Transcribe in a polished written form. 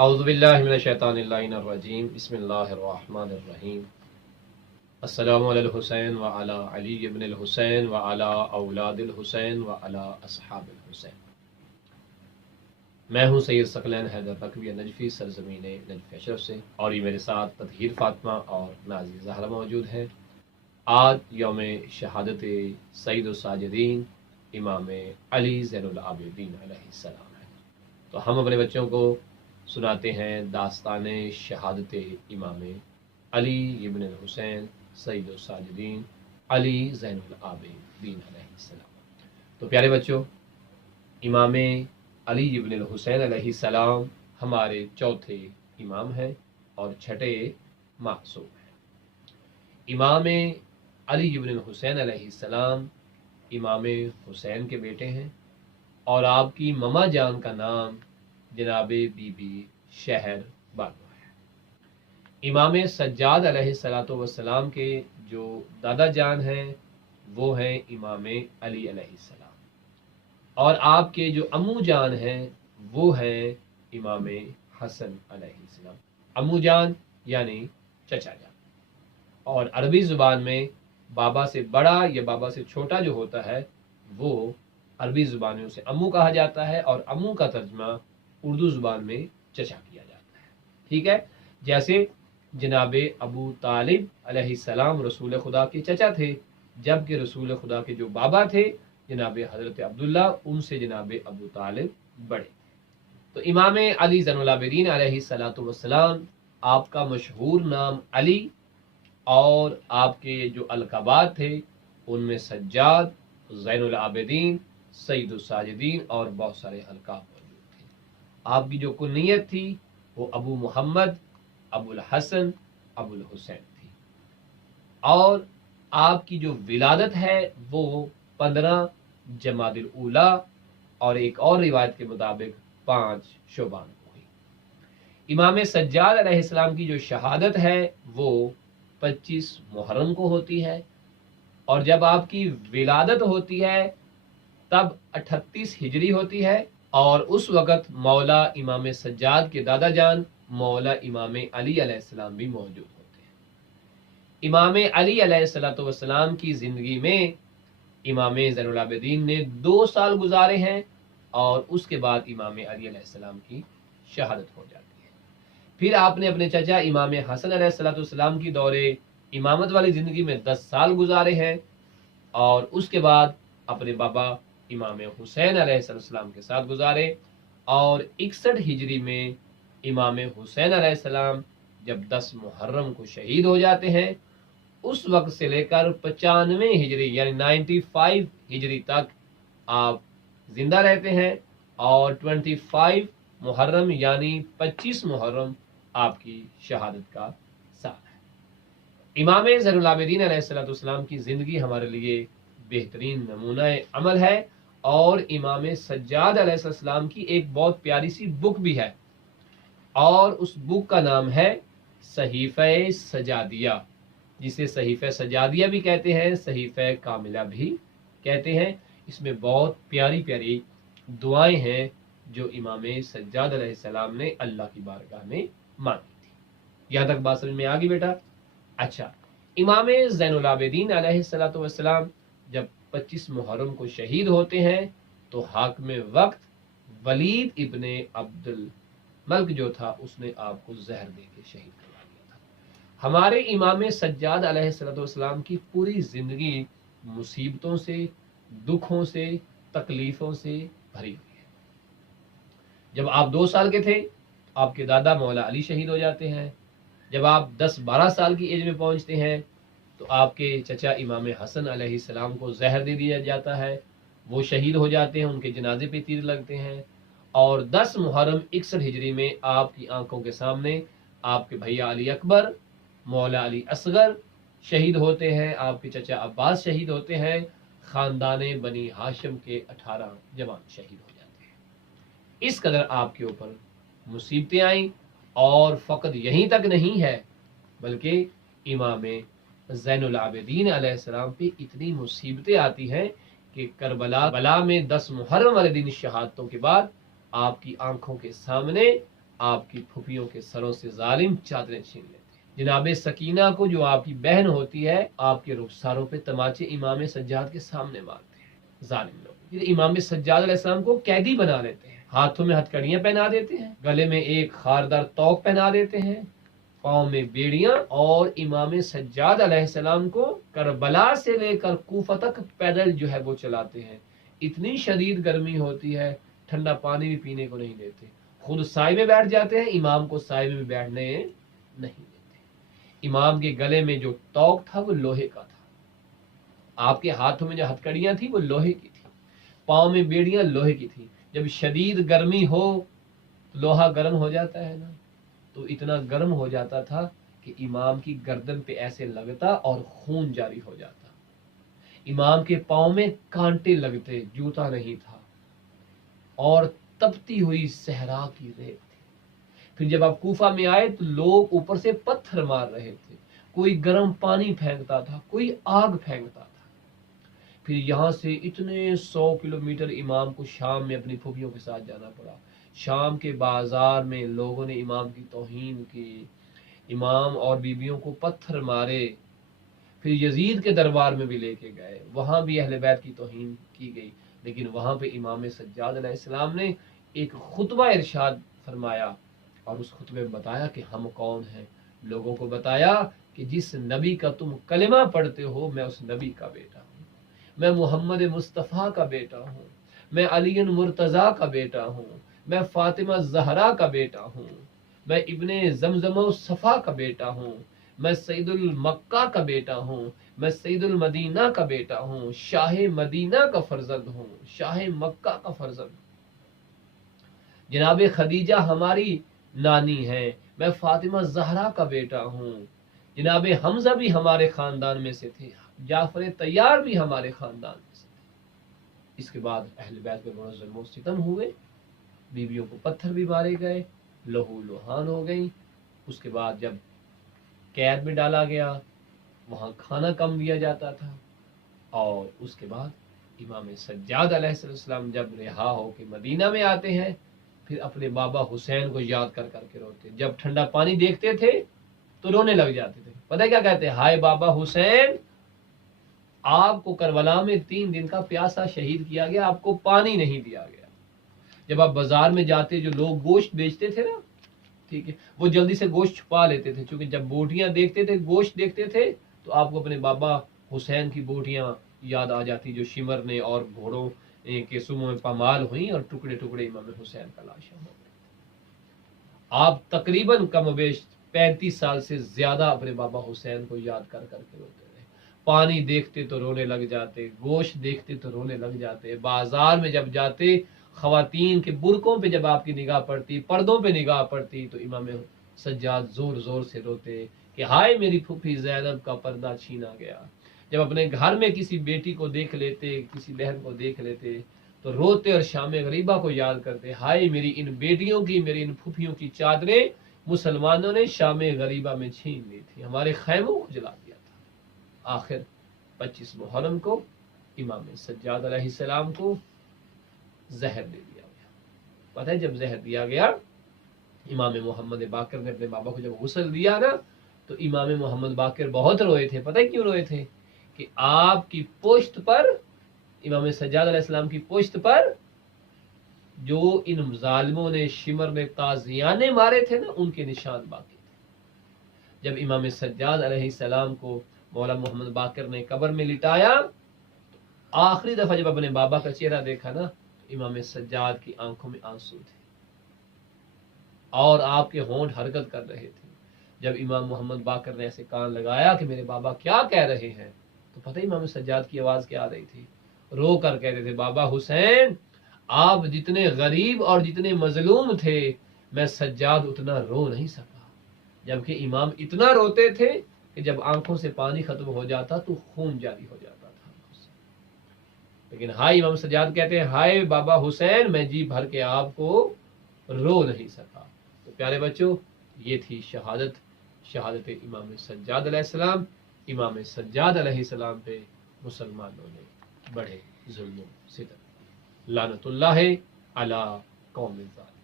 اعوذ باللہ من الشیطان الرجیم بسم اللہ الرحمن الرحیم السلام علی الحسین وعلی علی ابن الحسین وعلی اولاد الحسین وعلی اصحاب الحسین۔ میں ہوں سید ثقلین حیدر بکوی نجفی سرزمین نجف اشرف سے، اور یہ میرے ساتھ تطہیر فاطمہ اور نازی زہرا موجود ہیں۔ آج یوم شہادت سید الساجدین امام علی زین العابدین علیہ السلام ہے، تو ہم اپنے بچوں کو سناتے ہیں داستان شہادت امام علی ابن الحسین سید الساجدین علی زین العابدین علیہ السلام۔ تو پیارے بچوں، امام علی ابن الحسین علیہ السلام ہمارے چوتھے امام ہیں اور چھٹے معصوم ہیں۔ امام علی ابن الحسین علیہ السلام امام حسین کے بیٹے ہیں، اور آپ کی مما جان کا نام جناب بی بی شہر بانو ہے۔ امام سجاد علیہ السلام کے جو دادا جان ہیں وہ ہیں امام علی علیہ السلام، اور آپ کے جو امو جان ہیں وہ ہیں امام حسن علیہ السلام۔ امو جان یعنی چچا جان، اور عربی زبان میں بابا سے بڑا یا بابا سے چھوٹا جو ہوتا ہے وہ عربی زبان میں اسے امو کہا جاتا ہے، اور امو کا ترجمہ اردو زبان میں چچا کیا جاتا ہے۔ ٹھیک ہے، جیسے جناب ابو طالب علیہ السلام رسول خدا کے چچا تھے، جبکہ رسول خدا کے جو بابا تھے جناب حضرت عبداللہ، ان سے جناب ابو طالب بڑے تھے۔ تو امام علی زین العابدین علیہ السلام، آپ کا مشہور نام علی، اور آپ کے جو القابات تھے ان میں سجاد، زین العابدین، سید الساجدین اور بہت سارے القاب موجود تھے۔ آپ کی جو کنیت تھی وہ ابو محمد، ابو الحسن، ابو الحسین تھی، اور آپ کی جو ولادت ہے وہ 15 جمادی الاولیٰ اور ایک اور روایت کے مطابق 5 شعبان کو ہوئی۔ امام سجاد علیہ السلام کی جو شہادت ہے وہ 25 محرم کو ہوتی ہے، اور جب آپ کی ولادت ہوتی ہے تب 38 ہجری ہوتی ہے، اور اس وقت مولا امام سجاد کے دادا جان مولا امام علی علیہ السلام بھی موجود ہوتے ہیں۔ امام علی علیہ السلام کی زندگی میں امام زین العابدین نے 2 سال گزارے ہیں، اور اس کے بعد امام علی علیہ السلام کی شہادت ہو جاتی ہے۔ پھر آپ نے اپنے چچا امام حسن علیہ السلام کی دور امامت والی زندگی میں 10 سال گزارے ہیں، اور اس کے بعد اپنے بابا امام حسین علیہ السلام کے ساتھ گزارے، اور 61 ہجری میں امام حسین علیہ السلام جب 10 محرم کو شہید ہو جاتے ہیں، اس وقت سے لے کر 95 ہجری یعنی 95 ہجری تک آپ زندہ رہتے ہیں، اور 25 محرم یعنی 25 محرم آپ کی شہادت کا سال ہے۔ امام زین العابدین علیہ السلام کی زندگی ہمارے لیے بہترین نمونہ عمل ہے، اور امام سجاد علیہ السلام کی ایک بہت پیاری سی بک بھی ہے، اور اس بک کا نام ہے صحیفہ سجادیہ، جسے صحیفہ سجادیہ بھی کہتے ہیں، صحیفہ کاملہ بھی کہتے ہیں۔ اس میں بہت پیاری پیاری دعائیں ہیں جو امام سجاد علیہ السلام نے اللہ کی بارگاہ میں مانگی تھی۔ یہاں تک بات سمجھ میں آ گئی بیٹا؟ اچھا، امام زین العابدین علیہ السلام جب 25 محرم کو شہید ہوتے ہیں تو حاکم وقت ولید ابن عبد الملک جو تھا اس نے آپ کو زہر دے کے شہید کروا دیا تھا۔ ہمارے امام سجاد علیہ السلام کی پوری زندگی مصیبتوں سے، دکھوں سے، تکلیفوں سے بھری ہوئی ہے۔ جب آپ 2 سال کے تھے آپ کے دادا مولا علی شہید ہو جاتے ہیں، جب آپ 10-12 سال کی ایج میں پہنچتے ہیں تو آپ کے چچا امام حسن علیہ السلام کو زہر دے دیا جاتا ہے، وہ شہید ہو جاتے ہیں، ان کے جنازے پہ تیر لگتے ہیں، اور 10 محرم 61 ہجری میں آپ کی آنکھوں کے سامنے آپ کے بھیا علی اکبر، مولا علی اصغر شہید ہوتے ہیں، آپ کے چچا عباس شہید ہوتے ہیں، خاندان بنی ہاشم کے 18 جوان شہید ہو جاتے ہیں۔ اس قدر آپ کے اوپر مصیبتیں آئیں، اور فقط یہیں تک نہیں ہے بلکہ امام زین العابدین علیہ السلام پہ اتنی مصیبتیں آتی ہیں کہ کربلا میں 10 محرم والے دن شہادتوں کے بعد آپ کی آنکھوں کے سامنے آپ کی پھوپھیوں کے سروں سے ظالم چادریں چھین لیتے ہیں۔ جناب سکینہ کو جو آپ کی بہن ہوتی ہے، آپ کے رخساروں پہ تماچے امام سجاد کے سامنے مارتے ہیں ظالم لوگ۔ یہ امام سجاد علیہ السلام کو قیدی بنا لیتے ہیں، ہاتھوں میں ہتھکڑیاں پہنا دیتے ہیں، گلے میں ایک خاردار توق پہنا دیتے ہیں، پاؤں میں بیڑیاں، اور امام سجاد علیہ السلام کو کربلا سے لے کر کوفہ تک پیدل جو ہے وہ چلاتے ہیں۔ اتنی شدید گرمی ہوتی ہے، ٹھنڈا پانی بھی پینے کو نہیں دیتے، خود سائے میں بیٹھ جاتے ہیں، امام کو سائے میں بھی بیٹھنے نہیں دیتے۔ امام کے گلے میں جو توق تھا وہ لوہے کا تھا، آپ کے ہاتھوں میں جو ہتھکڑیاں تھیں وہ لوہے کی تھی، پاؤں میں بیڑیاں لوہے کی تھی۔ جب شدید گرمی ہو تو لوہا گرم ہو جاتا ہے نا، تو اتنا گرم ہو جاتا تھا کہ امام کی گردن پہ ایسے لگتا اور خون جاری ہو جاتا۔ امام کے پاؤں میں کانٹے لگتے، جوتا نہیں تھا، اور تپتی ہوئی صحرا کی ریت تھی۔ پھر جب آپ کوفہ میں آئے تو لوگ اوپر سے پتھر مار رہے تھے، کوئی گرم پانی پھینکتا تھا، کوئی آگ پھینکتا تھا۔ پھر یہاں سے اتنے 100 کلومیٹر امام کو شام میں اپنی پھوپھیوں کے ساتھ جانا پڑا۔ شام کے بازار میں لوگوں نے امام کی توہین کی، امام اور بیویوں کو پتھر مارے۔ پھر یزید کے دربار میں بھی لے کے گئے، وہاں بھی اہل بیت کی توہین کی گئی، لیکن وہاں پہ امام سجاد علیہ السلام نے ایک خطبہ ارشاد فرمایا، اور اس خطبے میں بتایا کہ ہم کون ہیں۔ لوگوں کو بتایا کہ جس نبی کا تم کلمہ پڑھتے ہو، میں اس نبی کا بیٹا ہوں، میں محمد مصطفیٰ کا بیٹا ہوں، میں علی مرتضیٰ کا بیٹا ہوں، میں فاطمہ زہرا کا بیٹا ہوں، میں ابن زمزم و صفا کا بیٹا ہوں، میں سید المکہ کا بیٹا ہوں، میں سید المدینہ کا بیٹا ہوں، شاہ مدینہ کا فرزند ہوں، شاہ مکہ کا فرزند ہوں۔ جناب خدیجہ ہماری نانی ہے، میں فاطمہ زہرا کا بیٹا ہوں، جناب حمزہ بھی ہمارے خاندان میں سے تھے، جعفر طیار بھی ہمارے خاندان میں سے تھے۔ اس کے بعد اہل بیت پہ بڑا ظلم و ستم ہوئے، بیویوں کو پتھر بھی مارے گئے، لہو لہان ہو گئی۔ اس کے بعد جب قید میں ڈالا گیا، وہاں کھانا کم دیا جاتا تھا، اور اس کے بعد امام سجاد علیہ السلام جب رہا ہو کے مدینہ میں آتے ہیں، پھر اپنے بابا حسین کو یاد کر کر کے روتے۔ جب ٹھنڈا پانی دیکھتے تھے تو رونے لگ جاتے تھے۔ پتہ کیا کہتے ہیں؟ ہائے بابا حسین، آپ کو کربلا میں 3 دن کا پیاسا شہید کیا گیا، آپ کو پانی نہیں دیا گیا۔ جب آپ بازار میں جاتے، جو لوگ گوشت بیچتے تھے نا، ٹھیک ہے، وہ جلدی سے گوشت چھپا لیتے تھے، کیونکہ جب بوٹیاں دیکھتے تھے، گوشت دیکھتے تھے، تو آپ کو اپنے بابا حسین کی بوٹیاں یاد آ جاتی، جو شمر نے اور گھوڑوں کے سموں میں پامال ہوئیں، اور ٹکڑے ٹکڑے امام حسین کا لاشیں ہو گئی۔ آپ تقریباً کم و بیش 35 سال سے زیادہ اپنے بابا حسین کو یاد کر کر کے روتے رہے۔ پانی دیکھتے تو رونے لگ جاتے، گوشت دیکھتے تو رونے لگ جاتے، بازار میں جب جاتے، خواتین کے برقعوں پہ جب آپ کی نگاہ پڑتی، پردوں پہ نگاہ پڑتی، تو امام سجاد زور زور سے روتے کہ ہائے میری پھوپھی زینب کا پردہ چھینا گیا۔ جب اپنے گھر میں کسی بیٹی کو دیکھ لیتے، کسی بہن کو دیکھ لیتے، تو روتے اور شام غریبہ کو یاد کرتے، ہائے میری ان بیٹیوں کی، میری ان پھوپھیوں کی چادریں مسلمانوں نے شام غریبہ میں چھین لی تھی، ہمارے خیموں کو جلا دیا تھا۔ آخر 25 محرم کو امام سجاد علیہ السلام کو زہر دے دیا گیا۔ پتہ ہے جب زہر دیا گیا، امام محمد باقر نے اپنے بابا کو جب غسل دیا نا، تو امام محمد باقر بہت روئے تھے۔ پتہ ہے کیوں روئے تھے؟ کہ آپ کی پشت پر، امام سجاد علیہ السلام کی پشت پر جو ان ظالموں نے، شمر نے تازیانے مارے تھے نا، ان کے نشان باقی تھے۔ جب امام سجاد علیہ السلام کو مولا محمد باقر نے قبر میں لٹایا، تو آخری دفعہ جب اپنے بابا کا چہرہ دیکھا نا، تو امام سجاد کی آنکھوں میں آنسو تھے، اور آپ کے ہونٹ حرکت کر رہے تھے۔ جب امام محمد باقر نے ایسے کان لگایا کہ میرے بابا کیا کہہ رہے ہیں، تو پتہ امام سجاد کی آواز کیا آ رہی تھی؟ رو کر کہتے تھے، بابا حسین، آپ جتنے غریب اور جتنے مظلوم تھے، میں سجاد اتنا رو نہیں سکا۔ جبکہ امام اتنا روتے تھے کہ جب آنکھوں سے پانی ختم ہو جاتا تو خون جاری ہو جاتا تھا۔ لیکن ہائے امام سجاد کہتے ہیں، ہائے بابا حسین، میں جی بھر کے آپ کو رو نہیں سکا۔ تو پیارے بچوں، یہ تھی شہادت امام سجاد علیہ السلام۔ امام سجاد علیہ السلام پہ مسلمانوں نے بڑے ظلم و ستم، لعنت اللہ علی قوم الظالمین۔